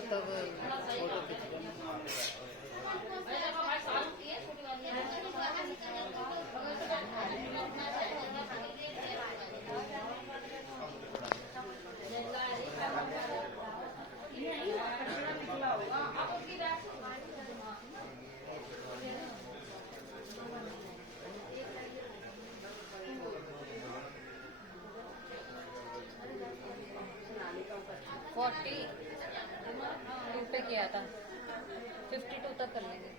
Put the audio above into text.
तब फोटो खींच लेना। 42 पे किया था, 52 तक कर लेंगे।